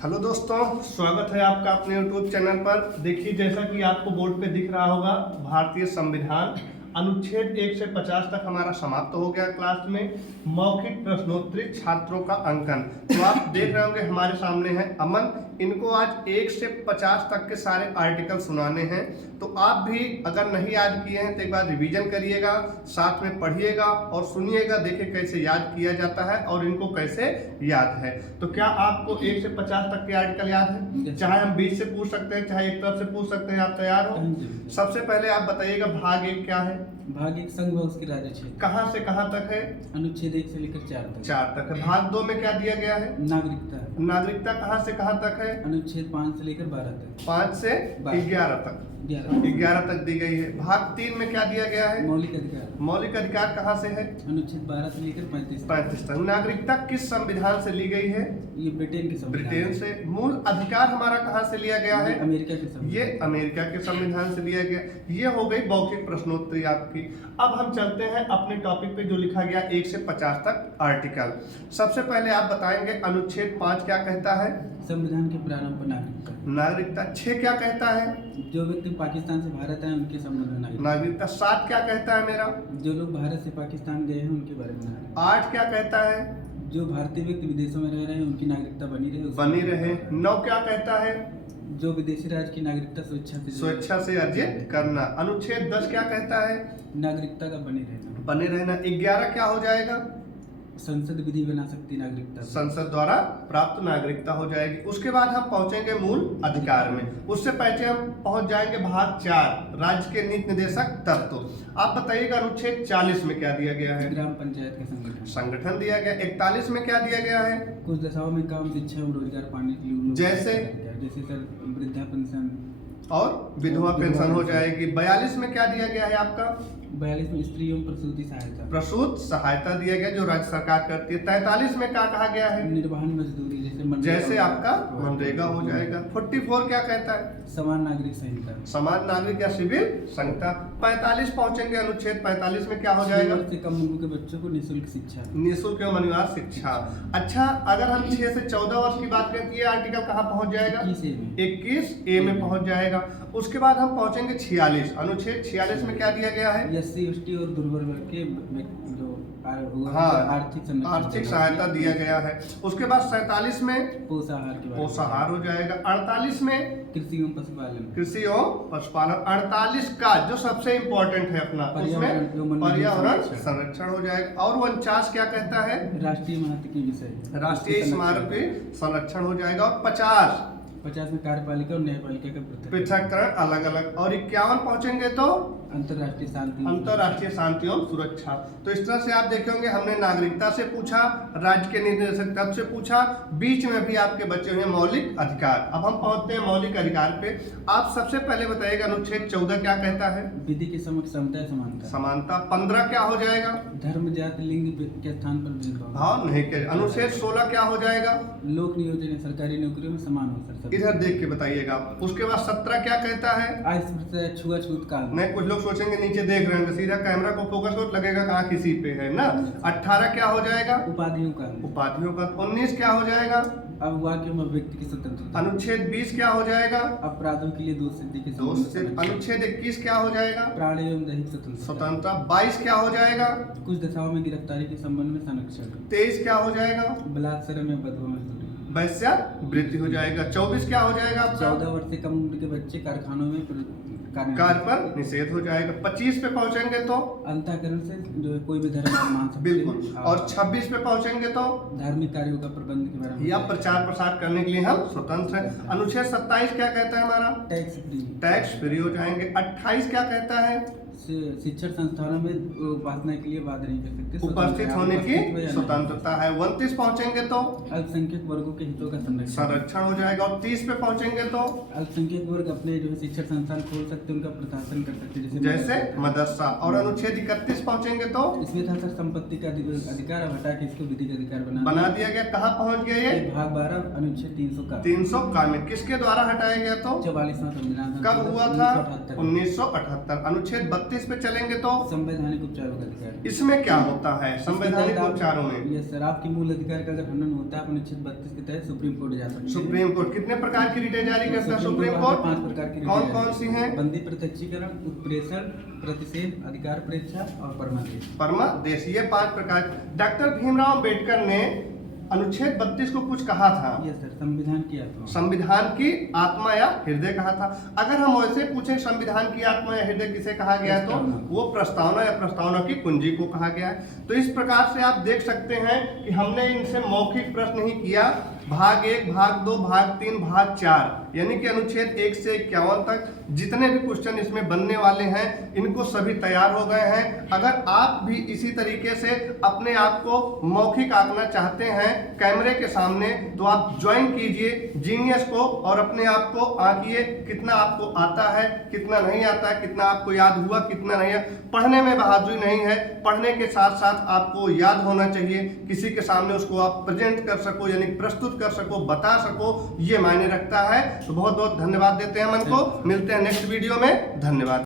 Hello दोस्तों, स्वागत है आपका अपने यूट्यूब चैनल पर। देखिए, जैसा कि आपको बोर्ड पे दिख रहा होगा, भारतीय संविधान अनुच्छेद 1 से 50 तक हमारा समाप्त हो गया क्लास में। मौखिक प्रश्नोत्तरी छात्रों का अंकन, तो आप देख रहे होंगे हमारे सामने है अमन। इनको आज 1 से 50 तक के सारे आर्टिकल सुनाने हैं। तो आप भी अगर नहीं याद किए हैं तो एक बार रिवीजन करिएगा, साथ में पढ़िएगा और सुनिएगा, देखिए कैसे याद किया जाता है और इनको कैसे याद है। तो क्या आपको 1 से 50 तक के आर्टिकल याद है? चाहे हम 20 से पूछ सकते हैं, चाहे एक तरफ से पूछ सकते हैं। आप तैयार हो? सबसे पहले आप बताइएगा, भाग 1 क्या है? भाग 1 संघ व उसके राज्य क्षेत्र कहाँ से कहाँ तक है? अनुच्छेद 1 से लेकर 4 तक। 4 तक है। भाग 2 में क्या दिया गया है? नागरिकता। नागरिकता कहाँ से कहाँ तक है? अनुच्छेद 5 से लेकर 12 तक। 5 से 11 तक। 11 तक दी गई है। भाग 3 में क्या दिया गया है? मौलिक अधिकार। मौलिक अधिकार कहाँ से है? अनुच्छेद 12 से लेकर 35 तक। नागरिकता किस संविधान से ली गई है? ये ब्रिटेन के संविधान। ब्रिटेन से। मूल अधिकार हमारा कहाँ से लिया गया है? अमेरिका के संविधान। ये अमेरिका के संविधान से लिया गया। ये हो गई मौखिक प्रश्नोत्तरी आपकी। अब हम चलते हैं अपने टॉपिक पे जो लिखा गया 1 से 50 तक आर्टिकल। सबसे पहले आप बताएंगे अनुच्छेद 5 क्या कहता है? संविधान के प्रारंभ पर नागरिकता। नागरिकता। 6 क्या कहता है? जो व्यक्ति पाकिस्तान से भारत आए उनके संबंध में नागरिकता। 7 क्या कहता है मेरा? जो लोग भारत से पाकिस्तान गए हैं उनके बारे में नागरिकता। 8 क्या कहता है? जो भारतीय व्यक्ति विदेशों में रह रहे हैं उनकी नागरिकता बनी रहे। 9 क्या कहता है? जो विदेशी राज्य की नागरिकता स्वेच्छा से अर्जित करना। अनुच्छेद 10 क्या कहता है? नागरिकता का बने रहना। 11 क्या हो जाएगा? संसद विधि बना सकती नागरिकता। संसद द्वारा प्राप्त नागरिकता हो जाएगी। उसके बाद हम पहुंचेंगे मूल अधिकार में। उससे पहले हम पहुंच जाएंगे भाग 4, राज्य के नीति निर्देशक तत्व। आप बताइएगा अनुच्छेद 40 में क्या दिया गया है? ग्राम पंचायत का संगठन दिया गया। 41 में क्या दिया गया है? कुछ दशाओं में काम, शिक्षा और रोजगार पाने के लिए जैसे सर वृद्धा पेंशन और विधवा पेंशन हो जाएगी। 42 में क्या दिया गया है आपका? 42 में स्त्री एवं प्रसूति सहायता। प्रसूत सहायता दिया गया जो राज्य सरकार करती है। 43 में क्या कहा गया है? निर्वहन मजदूरी जैसे आपका मनरेगा हो जाएगा। 44 क्या कहता है? समान नागरिक संहिता। समान नागरिक या सिविल संहिता। 45 पहुंचेंगे। अनुच्छेद 45 में क्या हो जाएगा? से कम उम्र के बच्चों को निःशुल्क शिक्षा। निःशुल्क एवं अनिवार्य शिक्षा। अच्छा, अगर हम 6 से 14 वर्ष की बात करें तो ये आर्टिकल कहाँ पहुंच जाएगा? 21 ए में पहुंच जाएगा। उसके बाद हम पहुंचेंगे 46। अनुच्छेद 46 में क्या दिया गया है? SC ST और दुर्बल वर्ग के जो आर्थिक सहायता दिया गया है। उसके बाद 47 में पोषाहार हो जाएगा। 48 में कृषि एवं पशुपालन। 48 का जो सबसे इम्पोर्टेंट है अपना, उसमें पर्यावरण संरक्षण हो जाएगा। और 49 क्या कहता है? राष्ट्रीय महत्व के विषय, राष्ट्रीय स्मारक के संरक्षण हो जाएगा। और 50 में कार्यपालिका और न्यायपालिका का पृथक्करण अलग अलग। और 51 पहुंचेंगे तो अंतर्राष्ट्रीय शांति एवं सुरक्षा। तो इस तरह से आप देखे होंगे, हमने नागरिकता से पूछा, राज्य के निर्देशक तत्व से पूछा, बीच में भी आपके बचे हुए मौलिक अधिकार। अब हम पहुंचते हैं मौलिक अधिकार पे। आप सबसे पहले बताइएगा अनुच्छेद 14 क्या कहता है? विधि के समक्ष समता समानता। 15 क्या हो जाएगा? धर्म जाति लिंग के स्थान पर भेदभाव नहीं किया। अनुच्छेद 16 क्या हो जाएगा? लोक नियोजन सरकारी नौकरियों में समान अवसर। इधर देख के बताइएगा। उसके बाद 17 क्या कहता है? छुआछूत का नहीं, कुछ लोग सोचेंगे नीचे देख रहे हैं, सीधा कैमरा को फोकस हो लगेगा कहाँ किसी पे है ना। 18 क्या हो जाएगा? उपाधियों का। 19 क्या हो जाएगा? अब वाक्य में व्यक्ति की स्वतंत्रता। अनुच्छेद 20 क्या हो जाएगा? अपराधों के लिए दोष सिद्धि के अनुच्छेद 21 क्या हो जाएगा? प्राणी एवं दैहिक स्वतंत्रता। 22 क्या हो जाएगा? कुछ दशाओं में गिरफ्तारी के संबंध में संरक्षण। 23 क्या हो जाएगा? बलात्कार में बदवा मजदूरी, वैश्यावृत्ति हो जाएगा। 24 क्या हो जाएगा? 14 वर्ष से कम उम्र के बच्चे कारखानों में कार्य पर निषेध हो जाएगा। 25 पे पहुंचेंगे तो अंतःकरण से जो है कोई भी धर्म मान सकते। बिल्कुल। और 26 पे पहुंचेंगे तो धार्मिक कार्यों का प्रबंध के बारे में या प्रचार प्रसार करने के लिए हम स्वतंत्र हैं। अनुच्छेद 27 क्या कहता है हमारा? टैक्स फ्री हो जाएंगे। 28 क्या कहता है? शिक्षण संस्थानों में उपासना के लिए बात नहीं कर सकते, उपस्थित होने की स्वतंत्रता है। 29 पहुंचेंगे तो अल्पसंख्यक वर्गों के हितों का संरक्षण हो जाएगा। और 30 पे पहुंचेंगे तो अल्पसंख्यक वर्ग अपने जो शिक्षण संस्थान खोल सकते, उनका प्रशासन कर सकते, जैसे मदरसा। और अनुच्छेद 31 पहुंचेंगे तो इसमें था सर संपत्ति का अधिकार हटा के इसको विधिक अधिकार बना दिया गया। कहाँ पहुंच गया ये? भाग 12 अनुच्छेद 300 का में किसके द्वारा हटाया गया? तो 44वां संविधान कब हुआ था? 1978। अनुच्छेद 132 पे चलेंगे तो संवैधानिक उपचारों का अधिकार। इसमें क्या होता है संवैधानिक उपचारों में? यस सर, आपकी मूल अधिकार का अगर हनन होता है आप अनुच्छेद 32 के तहत सुप्रीम कोर्ट जा सकते हैं। सुप्रीम कोर्ट कितने प्रकार की रिटें जारी करता है सुप्रीम कोर्ट? 5 प्रकार की कौन रिटें कौन सी हैं? बंदी प्रत्यक्षीकरण, उत्प्रेषण, प्रतिषेध, अधिकार परीक्षा और परमादेश। परमादेश, ये 5 प्रकार। डॉक्टर भीमराव अंबेडकर ने अनुच्छेद 32 को कुछ कहा था? यस सर, संविधान की आत्मा। संविधान की आत्मा या हृदय कहा था। अगर हम वैसे पूछे संविधान की आत्मा या हृदय किसे कहा गया है, तो वो प्रस्तावना या प्रस्तावना की कुंजी को कहा गया है। तो इस प्रकार से आप देख सकते हैं कि हमने इनसे मौखिक प्रश्न ही किया, भाग 1, भाग 2, भाग 3, भाग 4, यानी कि अनुच्छेद 1 से 51 तक जितने भी क्वेश्चन इसमें बनने वाले हैं इनको सभी तैयार हो गए हैं। अगर आप भी इसी तरीके से अपने आप को मौखिक आंकना चाहते हैं कैमरे के सामने, तो आप ज्वाइन कीजिए जीनियस को और अपने आप को आंकिए, कितना आपको आता है, कितना नहीं आता है, कितना आपको याद हुआ, कितना नहीं है। पढ़ने में बहादुरी नहीं है, पढ़ने के साथ साथ आपको याद होना चाहिए, किसी के सामने उसको आप प्रेजेंट कर सको, यानी प्रस्तुत कर सको, बता सको, ये मायने रखता है। तो बहुत बहुत धन्यवाद देते हैं मन को। मिलते हैं नेक्स्ट वीडियो में, धन्यवाद।